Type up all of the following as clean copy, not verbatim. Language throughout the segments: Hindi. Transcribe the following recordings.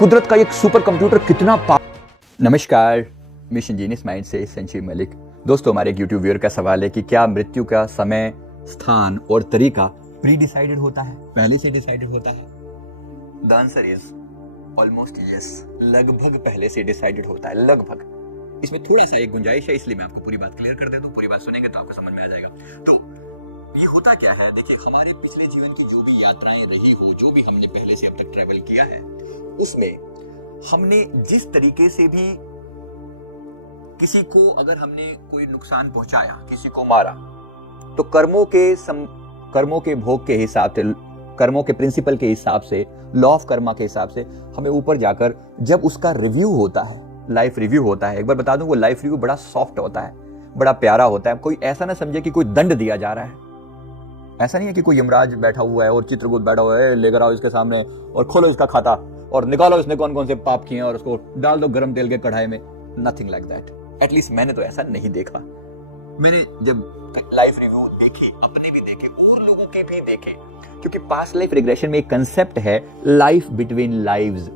कुदरत का एक सुपर कंप्यूटर कितना नमस्कार, मिशन जीनियस माइंड से संजीव मलिक। दोस्तों, हमारे एक यूट्यूब व्यूअर का सवाल है कि क्या मृत्यु का समय, स्थान और तरीका प्री डिसाइडेड होता है, पहले से डिसाइडेड होता है? The answer is almost yes. लगभग पहले से डिसाइडेड होता है, लगभग। इसमें थोड़ा सा एक गुंजाइश है, इसलिए मैं आपको पूरी बात क्लियर कर देता हूं। पूरी बात सुनेंगे तो आपको समझ में आ जाएगा। तो ये होता क्या है, देखिए, हमारे पिछले जीवन की जो भी यात्राएं रही हो, जो भी हमने पहले से अब तक ट्रैवल किया है, उसमें हमने जिस तरीके से भी किसी को अगर हमने कोई नुकसान पहुंचाया, किसी को मारा, तो कर्मों के भोग के हिसाब से, कर्मों के प्रिंसिपल के हिसाब से, लॉ ऑफ कर्मा के हिसाब से हमें ऊपर जाकर जब उसका रिव्यू होता है, लाइफ रिव्यू होता है, एक बार बता दूं, वो लाइफ रिव्यू बड़ा सॉफ्ट होता है, बड़ा प्यारा होता है। कोई ऐसा ना समझे कि कोई दंड दिया जा रहा है। ऐसा नहीं है कि कोई यमराज बैठा हुआ है और चित्रगुप्त बैठा हुआ है, लेकर आओ इसके सामने और खोलो इसका खाता और निकालो इसने कौन कौन से पाप किए हैं और उसको डाल दो गरम तेल के कढ़ाई में। Nothing like that. एटलीस्ट मैंने तो ऐसा नहीं देखा। मैंने जब लाइफ रिव्यू देखी, अपने भी देखे और लोगों के भी देखे, क्योंकि पास्ट लाइफ रिग्रेशन में एक कंसेप्ट है लाइफ बिटवीन लाइव्स,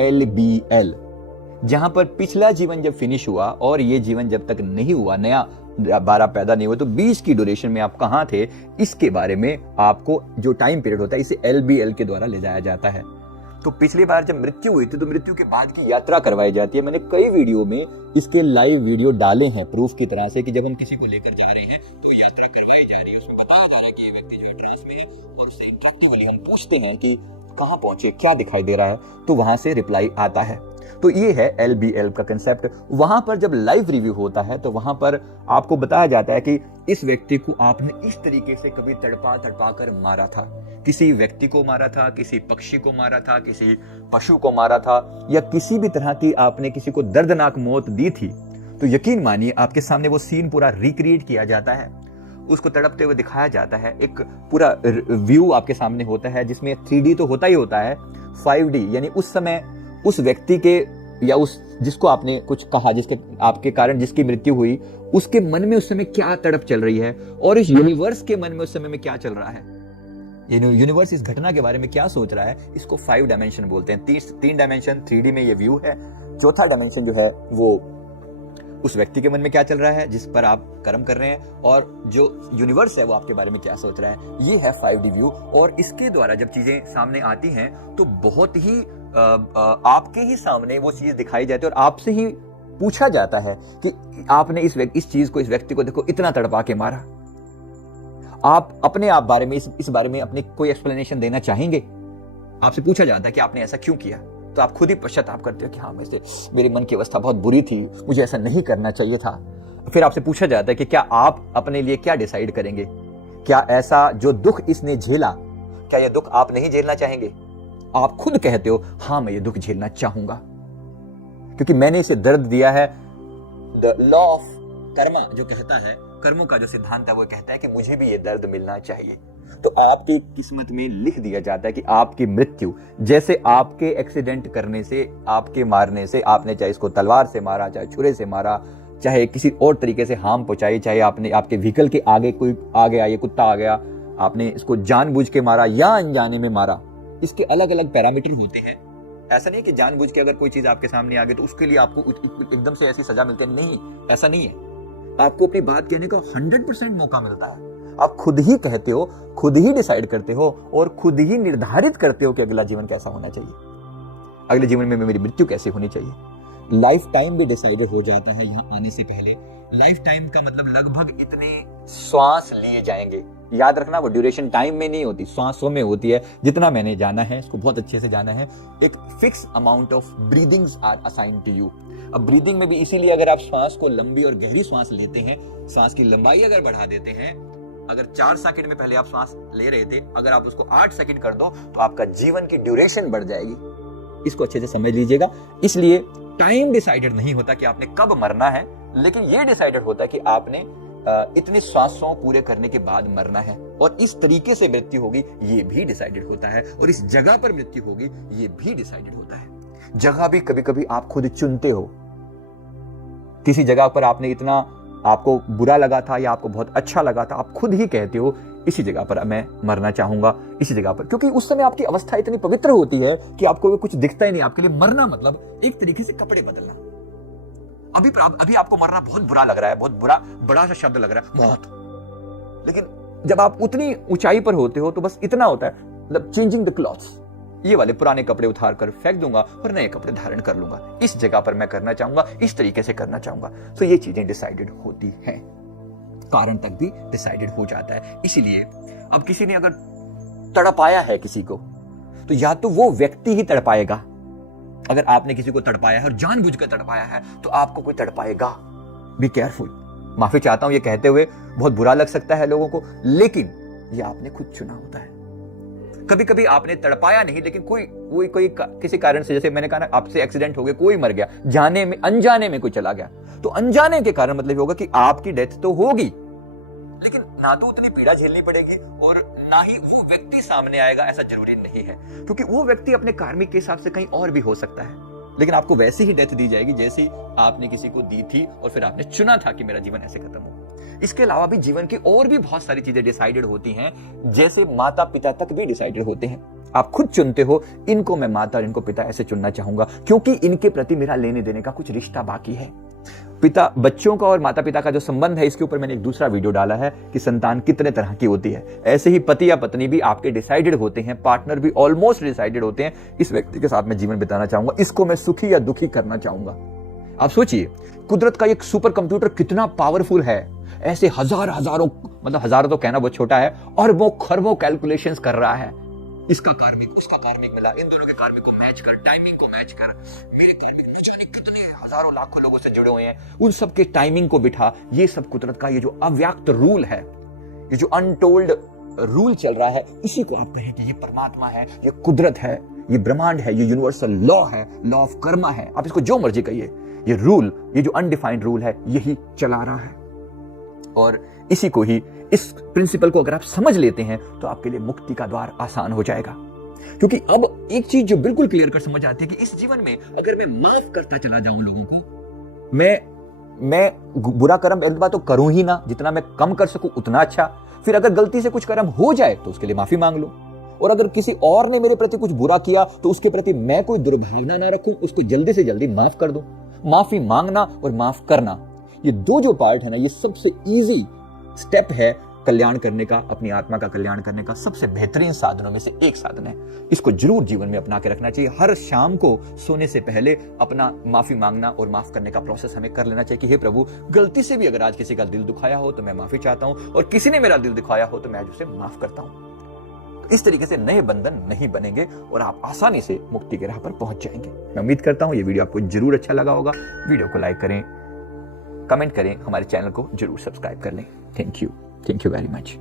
LBL, जहां पर पिछला जीवन जब फिनिश हुआ और ये जीवन जब तक नहीं हुआ, नया 12 पैदा नहीं हुआ, तो 20 की ड्यूरेशन में आप कहां थे, इसके बारे में आपको जो टाइम पीरियड होता है, इसे LBL के द्वारा ले जाया जाता है। तो पिछली बार जब मृत्यु हुई थी तो मृत्यु के बाद की यात्रा करवाई जाती है। मैंने कई वीडियो में इसके लाइव वीडियो डाले हैं प्रूफ की तरह से, कि जब हम किसी को लेकर जा रहे हैं तो यात्रा करवाई जा रही है, उसमें बताया जा रहा है कि ये व्यक्ति जो है ट्रांस में है, और उससे इंटरेक्टिवली हम पूछते हैं कि कहां पहुंचे, क्या दिखाई दे रहा है, तो वहां से रिप्लाई आता है। तो ये है LBL का कंसेप्ट। वहां पर जब लाइव रिव्यू होता है तो वहां पर आपको बताया जाता है कि इस व्यक्ति को आपने इस तरीके से कभी तड़पा कर मारा था, किसी व्यक्ति को मारा था, किसी पक्षी को मारा था, किसी पशु को मारा था, या किसी भी तरह की आपने किसी को दर्दनाक मौत दी थी, तो यकीन मानिए आपके सामने वो सीन पूरा रिक्रिएट किया जाता है, उसको तड़पते हुए दिखाया जाता है। एक पूरा व्यू आपके सामने होता है जिसमें 3D तो होता ही होता है, 5D, यानी उस समय उस व्यक्ति के या उस जिसको आपने कुछ कहा, जिसके आपके कारण जिसकी मृत्यु हुई, उसके मन में उस समय क्या तड़प चल रही है, और इस यूनिवर्स के मन में उस समय में क्या चल रहा है, यूनिवर्स इस घटना के बारे में क्या सोच रहा है। इसको 5 डायमेंशन बोलते हैं। 3 डायमेंशन 3D में ये व्यू है। चौथा डायमेंशन जो है वो उस व्यक्ति के मन में क्या चल रहा है जिस पर आप कर्म कर रहे हैं, और जो यूनिवर्स है वो आपके बारे में क्या सोच रहा है। ये है 5D व्यू। और इसके द्वारा जब चीजें सामने आती हैं तो बहुत ही आपके ही सामने वो चीज दिखाई जाती है, और आपसे ही पूछा जाता है कि आपने इस चीज को, इस व्यक्ति को देखो इतना तड़पा के मारा। आप अपने आप बारे में इस बारे में अपने कोई एक्सप्लेनेशन देना चाहेंगे? आपसे पूछा जाता है कि आपने ऐसा क्यों किया, तो आप खुद ही पश्चाताप करते हो कि हाँ, मेरे मन की अवस्था बहुत बुरी थी, मुझे ऐसा नहीं करना चाहिए था। फिर आपसे पूछा जाता है कि क्या आप अपने लिए क्या डिसाइड करेंगे, क्या ऐसा जो दुख इसने झेला, क्या यह दुख आप नहीं झेलना चाहेंगे? आप खुद कहते हो हाँ, मैं ये दुख झेलना चाहूंगा क्योंकि मैंने इसे दर्द दिया है। द लॉ ऑफ कर्मा जो कहता है, कर्मों का जो सिद्धांत है, वो कहता है कि मुझे भी ये दर्द मिलना चाहिए। तो आपकी किस्मत में लिख दिया जाता है कि आपकी मृत्यु, जैसे आपके एक्सीडेंट करने से, आपके मारने से, आपने चाहे इसको तलवार से मारा, चाहे छुरे से मारा, चाहे किसी और तरीके से हार्म पहुंचाई, चाहे आपने आपके व्हीकल के आगे कोई आ गया, ये कुत्ता आ गया, आपने इसको जानबूझ के मारा या अनजाने में मारा, इसके अलग अलग पैरामीटर होते हैं। ऐसा नहीं कि जानबूझ के अगर कोई चीज आपके सामने आ गई तो उसके लिए आपको एकदम से ऐसी सजा मिलती है, नहीं, ऐसा नहीं है। आपको अपनी बात कहने का 100% मौका मिलता है। आप खुद ही कहते हो, खुद ही डिसाइड करते हो और खुद ही निर्धारित करते हो कि अगला जीवन कैसा होना चाहिए, अगले जीवन में मेरी मृत्यु कैसे होनी चाहिए। लाइफ टाइम भी डिसाइडेड हो जाता है यहाँ आने से पहले। लाइफ टाइम का मतलब लगभग इतने श्वास लिए जाएंगे। याद रखना, वो ड्यूरेशन टाइम में नहीं होती, श्वासों में होती है। जितना मैंने जाना है, इसको बहुत अच्छे से जाना है, एक fix amount of breathings are assigned to you. अब ब्रीदिंग में भी इसीलिए अगर आप श्वास को लंबी और गहरी श्वास लेते हैं, श्वास की लंबाई अगर बढ़ा देते हैं, अगर 4 सेकंड में पहले आप श्वास ले रहे थे, अगर आप उसको 8 सेकंड कर दो तो आपका जीवन की ड्यूरेशन बढ़ जाएगी। इसको अच्छे से समझ लीजिएगा। इसलिए टाइम डिसाइडेड नहीं होता कि आपने कब मरना है, लेकिन यह डिसाइडेड होता है कि आपने इतने श्वासों पूरे करने के बाद मरना है, और इस तरीके से मृत्यु होगी ये भी डिसाइडेड होता है, और इस जगह पर मृत्यु होगी ये भी डिसाइडेड होता है। जगह भी कभी कभी आप खुद चुनते हो। किसी जगह पर आपने इतना, आपको बुरा लगा था या आपको बहुत अच्छा लगा था, आप खुद ही कहते हो इसी जगह पर मैं मरना चाहूंगा, इसी जगह पर, क्योंकि उस समय आपकी अवस्था इतनी पवित्र होती है कि आपको कुछ दिखता ही नहीं। आपके लिए मरना मतलब एक तरीके से कपड़े बदलना। अभी आपको मरना बहुत बुरा लग रहा है, बहुत बड़ा सा शब्द लग रहा है, मौत। लेकिन जब आप उतनी ऊंचाई पर होते हो तो बस इतना होता है, मतलब चेंजिंग द क्लॉथ्स, ये वाले पुराने कपड़े उतार कर फेंक दूंगा और नए कपड़े धारण कर लूंगा। इस जगह पर मैं करना चाहूंगा, इस तरीके से करना चाहूंगा। तो ये चीजें डिसाइडेड होती हैं, कारण तक भी डिसाइडेड हो जाता है। इसीलिए अब किसी ने अगर तड़पाया है किसी को, तो या तो वो व्यक्ति ही तड़पाएगा। अगर आपने किसी को तड़पाया है और जानबूझकर तड़पाया है तो आपको कोई तड़पाएगा। Be careful. माफी चाहता हूं ये कहते हुए, बहुत बुरा लग सकता है लोगों को, लेकिन ये आपने खुद चुना होता है। कभी कभी आपने तड़पाया नहीं, लेकिन कोई किसी कारण से, जैसे मैंने कहा ना, आपसे एक्सीडेंट हो गया, कोई मर गया, जाने में अनजाने में कोई चला गया, तो अनजाने के कारण मतलब होगा कि आपकी डेथ तो होगी, लेकिन ना तो उतनी पीड़ा झेलनी पड़ेगी और ना ही वो व्यक्ति सामने आएगा, ऐसा जरूरी नहीं है। क्योंकि वो व्यक्ति अपने कार्मिक के हिसाब से कहीं और भी हो सकता है, लेकिन आपको वैसी ही डेथ दी जाएगी जैसी आपने किसी को दी थी और फिर आपने चुना था कि मेरा जीवन ऐसे खत्म हो। इसके अलावा भी जीवन की और भी बहुत सारी चीजें डिसाइडेड होती हैं, जैसे माता पिता तक भी डिसाइडेड होते हैं। आप खुद चुनते हो, इनको मैं माता और इनको पिता ऐसे चुनना चाहूंगा क्योंकि इनके प्रति मेरा लेने देने का कुछ रिश्ता बाकी है। पिता बच्चों का और माता पिता का जो संबंध है, इसके ऊपर मैंने एक दूसरा वीडियो डाला है कि संतान कितने तरह की होती है। ऐसे ही पति या पत्नी भी आपके डिसाइडेड होते हैं, पार्टनर भी ऑलमोस्ट डिसाइडेड होते हैं। इस व्यक्ति के साथ मैं जीवन बिताना चाहूंगा, इसको मैं सुखी या दुखी करना चाहूंगा। आप सोचिए, कुदरत का एक सुपर कंप्यूटर कितना पावरफुल है। ऐसे हजारों, मतलब हजारों तो कहना बहुत छोटा है, अरबों खरबों कैलकुलेशंस कर रहा है। इसका कार्मिक उसका कार्मिक मिला, इन दोनों के कार्मिक को मैच कर, टाइमिंग को मैच कर, मेरे कार्मिक न जाने कितने हजारों लाखों लोगों से जुड़े हुए हैं, उन सब के टाइमिंग को बिठा। ये सब कुदरत का ये जो अव्यक्त रूल है, ये जो अनटोल्ड रूल चल रहा है, इसी को आप कहें कि ये परमात्मा है, ये कुदरत है, ये ब्रह्मांड है, ये यूनिवर्सल लॉ है, लॉ ऑफ कर्मा है, आप इसको जो मर्जी कहिए। ये रूल, ये जो अनडिफाइंड रूल है, यही चला रहा है। और इसी को ही, इस प्रिंसिपल को अगर आप समझ लेते हैं तो आपके लिए मुक्ति का द्वार आसान हो जाएगा। क्योंकि अब एक चीज जो बिल्कुल क्लियर कर समझ आती है कि इस जीवन में अगर मैं माफ करता चला जाऊं लोगों को, मैं बुरा कर्म तो करूं ही ना, जितना मैं कम कर सकूं उतना अच्छा। फिर अगर गलती से कुछ कर्म हो जाए तो उसके लिए माफी मांग लो, और अगर किसी और ने मेरे प्रति कुछ बुरा किया तो उसके प्रति मैं कोई दुर्भावना ना रखूं, उसको जल्दी से जल्दी माफ कर दूं। माफी मांगना और माफ करना, ये दो जो पार्ट है ना, ये सबसे इजी स्टेप है कल्याण करने का, अपनी आत्मा का कल्याण करने का सबसे बेहतरीन साधनों में से एक साधन है। इसको जरूर जीवन में अपना के रखना चाहिए। हर शाम को सोने से पहले अपना माफी मांगना और माफ करने का प्रोसेस हमें कर लेना चाहिए कि हे प्रभु, गलती से भी अगर आज किसी का दिल दुखाया हो तो मैं माफी चाहता हूं, और किसी ने मेरा दिल दुखाया हो तो मैं आज उसे माफ करता हूं। इस तरीके से नए बंधन नहीं बनेंगे और आप आसानी से मुक्ति के राह पर पहुंच जाएंगे। मैं उम्मीद करता हूं ये वीडियो आपको जरूर अच्छा लगा होगा। वीडियो को लाइक करें, कमेंट करें, हमारे चैनल को जरूर सब्सक्राइब कर लें। Thank you very much.